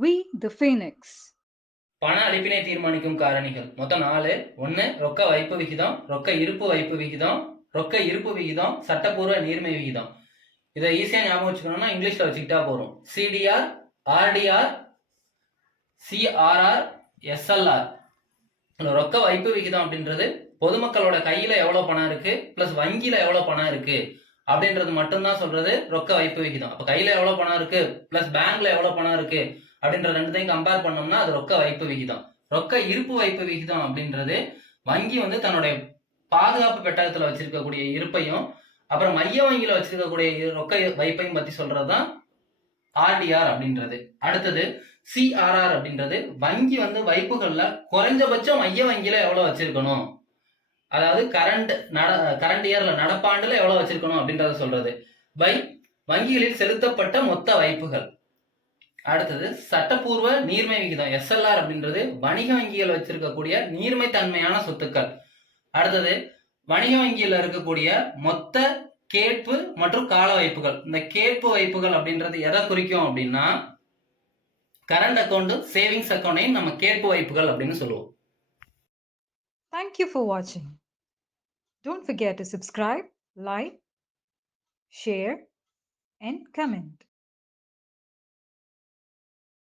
We the Phoenix. பண அளிப்பினை தீர்மானிக்கும் காரணிகள் மொத்தம் 4. 1 ரொக்க வைப்பு விகிதம், ரொக்க இருப்பு வைப்பு விகிதம், ரொக்க இருப்பு விகிதம், சட்டப்பூர்வ நீர்மை விகிதம். இதை ஈஸியா ஞாபகம் வச்சுக்கணும்னா இங்கிலீஷ்ல வச்சுக்கிட்டா போறோம். CTR, RTR, CRR, SLR. ரொக்க வைப்பு விகிதம் அப்படின்றது பொதுமக்களோட கையில எவ்வளவு பணம் இருக்கு பிளஸ் வங்கியில எவ்வளவு பணம் இருக்கு அப்படின்றது மட்டும்தான் சொல்றது ரொக்க வைப்பு விகிதம். அப்ப கையில எவ்வளவு பணம் இருக்கு பிளஸ் பேங்க்ல எவ்வளவு பணம் இருக்கு அப்படின்ற ரெண்டுத்தையும் கம்பேர் பண்ணோம்னா அது ரொக்க வைப்பு விகிதம். ரொக்க இருப்பு வைப்பு விகிதம் அப்படின்றது வங்கி தன்னுடைய பாதுகாப்பு பெட்டகத்துல வச்சிருக்கக்கூடிய இருப்பையும் அப்புறம் மைய வங்கியில வச்சிருக்கக்கூடிய ரொக்க வைப்பையும் பத்தி சொல்றதுதான் ஆர்டிஆர் அப்படின்றது. அடுத்தது சிஆர்ஆர் அப்படின்றது வங்கி வைப்புகள்ல குறைஞ்சபட்சம் மைய வங்கியில எவ்வளவு வச்சிருக்கணும், அதாவது கரண்ட் இயர்ல நடப்பாண்டுல எவ்வளவு வச்சிருக்கணும் அப்படின்றத சொல்றது பை வங்கிகளில் செலுத்தப்பட்ட மொத்த வைப்புகள். அடுத்தது சட்டப்பூர்வ நீர்மை விகிதம் எஸ்எல்ஆர் அப்படின்றது வணிக வங்கிகள் வச்சிருக்கக்கூடிய நீர்மை தன்மையான சொத்துக்கள். அடுத்தது வணிக வங்கியில் இருக்கக்கூடிய மொத்த கேட்பு மற்றும் கால வைப்புகள். இந்த கேட்பு வைப்புகள் அப்படின்றது எதை குறிக்கும் அப்படின்னா கரண்ட் அக்கௌண்ட் சேவிங்ஸ் அக்கௌண்டையும் நம்ம கேட்பு வைப்புகள் அப்படின்னு சொல்லுவோம். Thank you for watching. Don't forget to subscribe, like, share, and comment.